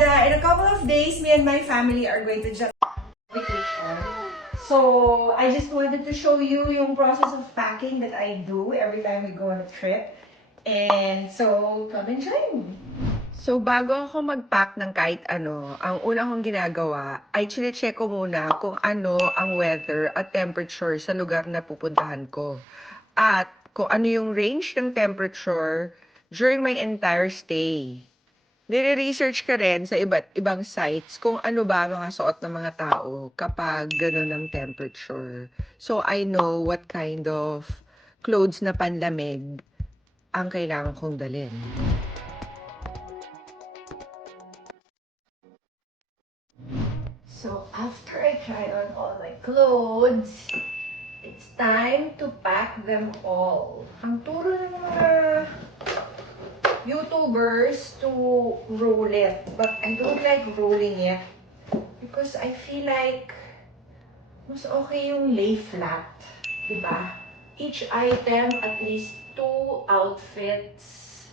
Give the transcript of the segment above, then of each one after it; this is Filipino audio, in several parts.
Kada, in a couple of days, me and my family are going to just vacation. So, I just wanted to show you yung process of packing that I do every time we go on a trip. And so, come and join me. So, bago ako mag-pack ng kahit ano, ang una kong ginagawa ay chine-check ko muna kung ano ang weather at temperature sa lugar na pupuntahan ko. At kung ano yung range ng temperature during my entire stay. Nire-research ka rin sa iba't ibang sites kung ano ba mga suot ng mga tao kapag gano'n ang temperature. So, I know what kind of clothes na panlamig ang kailangan kong dalhin. So, after I try on all my clothes, it's time to pack them all. Ang turo ng mga YouTubers to roll it, but I don't like rolling it because I feel like mas okay yung lay flat, diba? Each item, at least 2 outfits.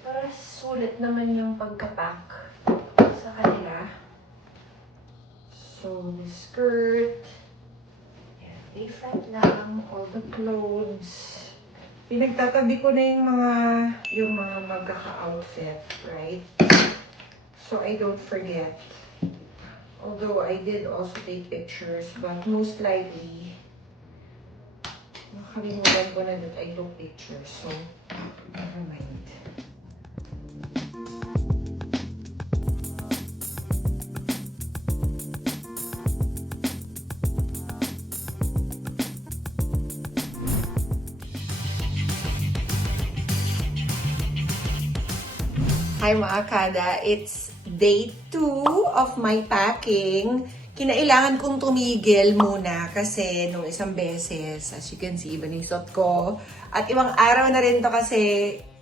Para sulit naman yung pagkapack sa kanila. So, the skirt, yan, lay flat lang, all the clothes. Pinagtatabi ko na yung mga magkaka-outfit, right? So I don't forget. Although I did also take pictures, but most likely, nakalimutan ko na that I took pictures. So, never mind. Hi mga kada, it's day 2 of my packing. Kinailangan kong tumigil muna kasi nung isang beses, as you can see, iba yung suot ko. At ibang araw na rin to kasi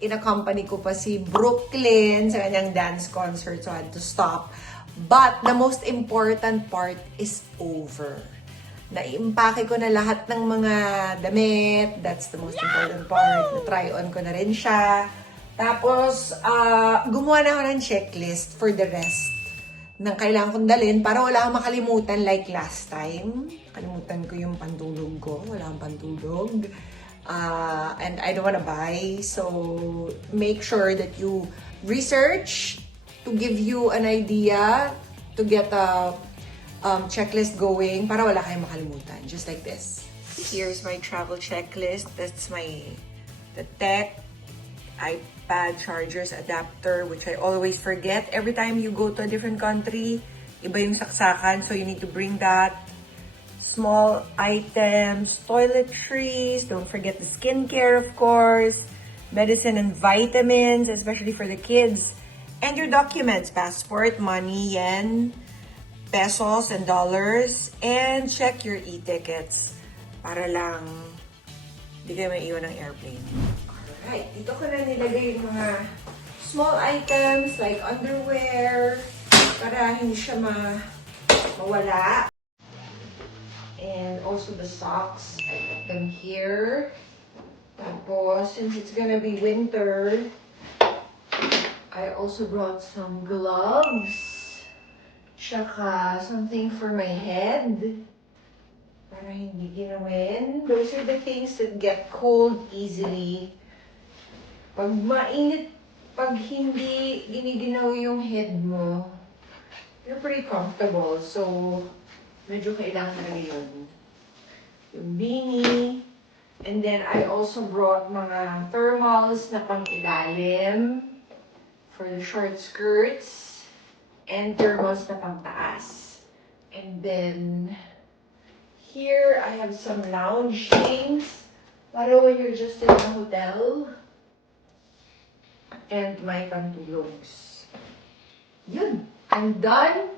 in-accompany ko pa si Brooklyn sa kanyang dance concert, so I had to stop. But the most important part is over. Na-impake ko na lahat ng mga damit. That's the most important part. Na-try on ko na rin siya. Tapos, gumawa na ako ng checklist for the rest ng kailangan kong dalhin para wala akong makalimutan like last time. Kalimutan ko yung pantulog ko. Wala akong pantulog. And I don't wanna buy. So, make sure that you research to give you an idea to get a checklist going para wala kayong makalimutan. Just like this. Here's my travel checklist. That's the tech, iPad chargers, adapter, which I always forget. Every time you go to a different country, iba yung saksakan, so you need to bring that. Small items, toiletries, don't forget the skincare, of course, medicine and vitamins, especially for the kids, and your documents, passport, money, yen, pesos, and dollars, and check your e-tickets para lang hindi kayo maiiwan ng airplane. Alright, dito ko na nilagay yung mga small items like underwear para hindi siya mawala. And also the socks, I put them here. Tapos, since it's gonna be winter, I also brought some gloves. Tsaka something for my head. Para hindi ginawin. Those are the things that get cold easily. Pag mainit, pag hindi giniginaw yung head mo, you're pretty comfortable. So, medyo kailangan na yun. Yung beanie. And then, I also brought mga thermals na pang-ilalim for the short skirts. And thermals na pang-taas. And then, here, I have some lounge things. Para when you're just in a hotel. And my pantulogs. Yun. I'm done.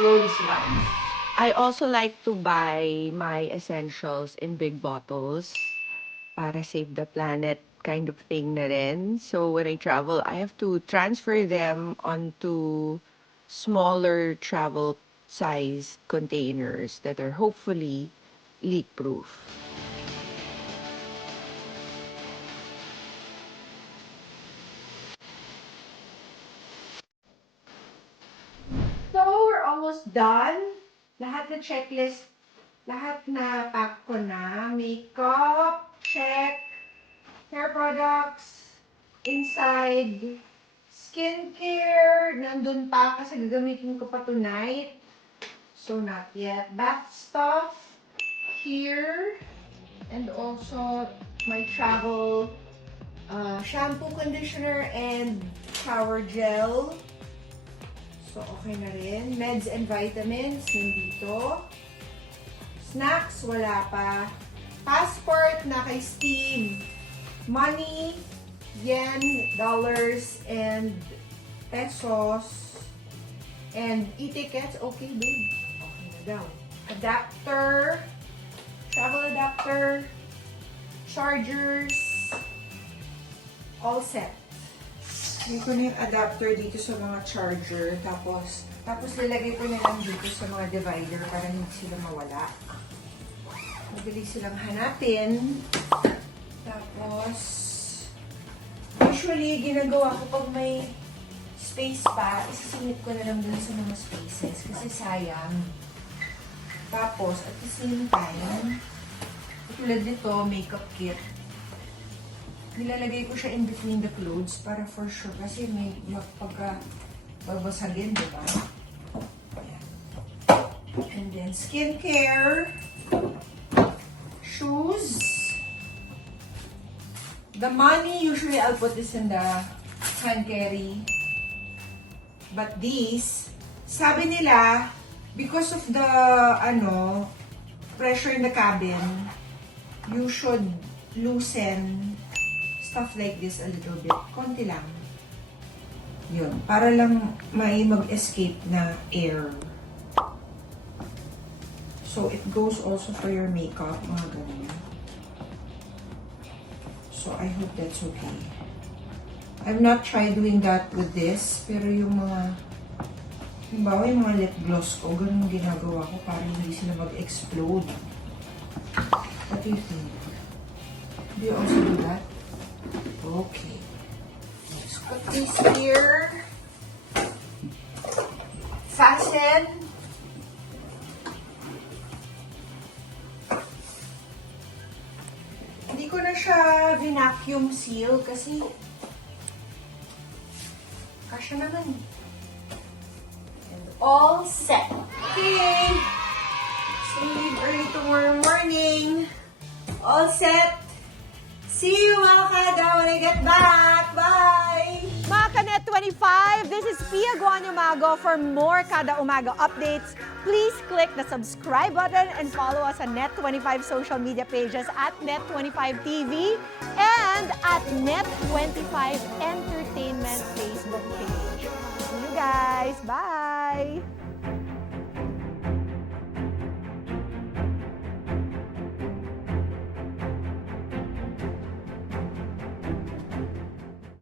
Clothes-wise. I also like to buy my essentials in big bottles para save the planet kind of thing na rin. So when I travel, I have to transfer them onto smaller travel size containers that are hopefully leak-proof. almost done. Lahat na checklist, lahat na pack ko na. Makeup, check. Hair products, inside. Skincare, nandun pa kasi gagamitin ko pa tonight. So, not yet. Bath stuff, here. And also, my travel shampoo, conditioner, and shower gel. So, okay na rin. Meds and vitamins, nandito. Snacks, wala pa. Passport na kay Steve. Money, yen, dollars, and pesos. And e-tickets, okay, babe. Okay na daw. Adapter, travel adapter, chargers, all set. Hindi ko na yung adapter dito sa mga charger. Tapos lalagay ko na lang dito sa mga divider para hindi sila mawala. Madali silang hanapin. Tapos, usually, ginagawa ko pag may space pa, isisingit ko na lang dun sa mga spaces kasi sayang. Tapos, at the same time, tulad nito, makeup kit. Nilalagay ko siya in between the clothes para for sure kasi may babasagin, di ba? And then, skincare, shoes. The money, usually I'll put this in the hand carry. But these, sabi nila, because of the, pressure in the cabin, you should loosen stuff like this a little bit. Konti lang. Yun. Para lang may mag-escape na air. So, it goes also for your makeup, mga ganyan. So, I hope that's okay. I've not tried doing that with this, pero yung mga, halimbawa yung mga lip gloss ko, ganun ginagawa ko para hindi sila mag-explode. What do you think? Do you also do that? Okay. Let's put this here. Fasten. Hindi ko na siya vacuum seal kasi kasya naman. And all set. Okay. So leave early tomorrow morning. All set. See you mga kada when I get back. Bye! Mga Kanet 25, this is Pia Guanyamago. For more Kada Umaga updates, please click the subscribe button and follow us on Net25 social media pages at Net25TV and at Net25 Entertainment Facebook page. See you guys. Bye!